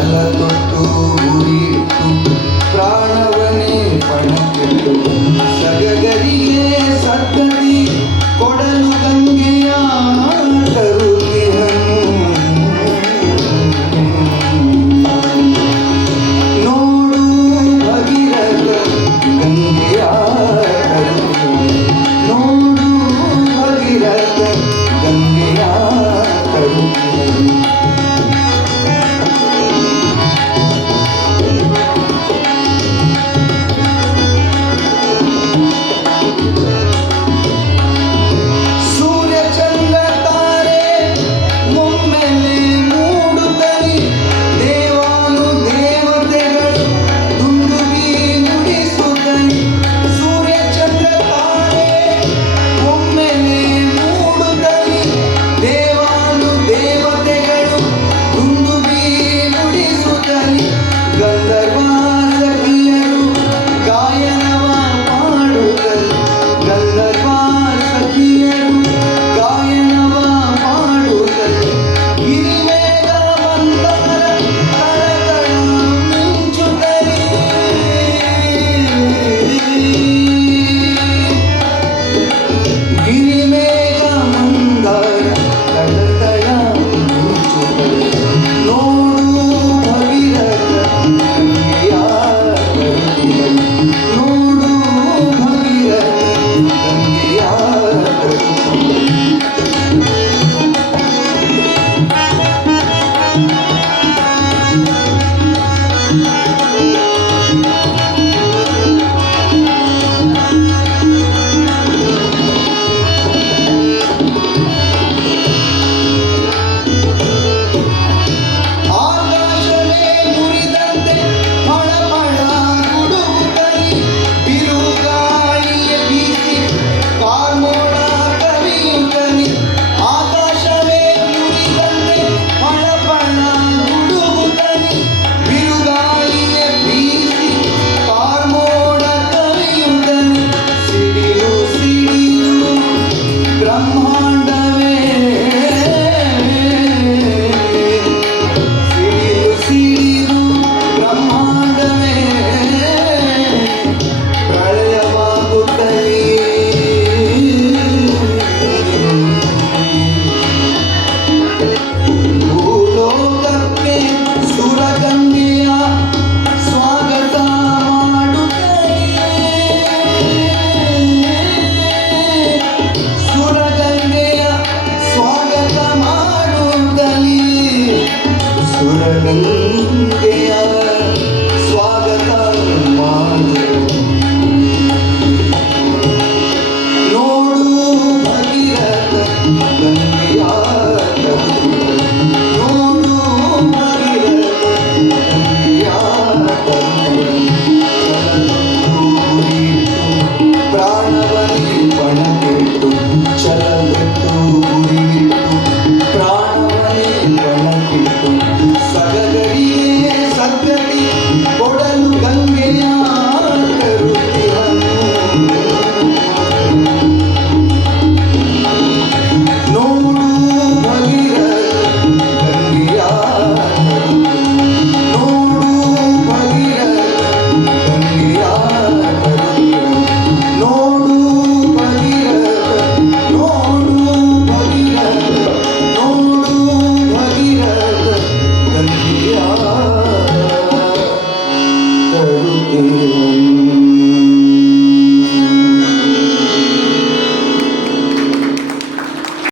ಕಲತೊಟ್ಟು ಗುರಿ ಪ್ರಾಣವನೇ ಪಣಕ್ಕೆ ब्रह्मांडवे CD CD ब्रह्मांडवे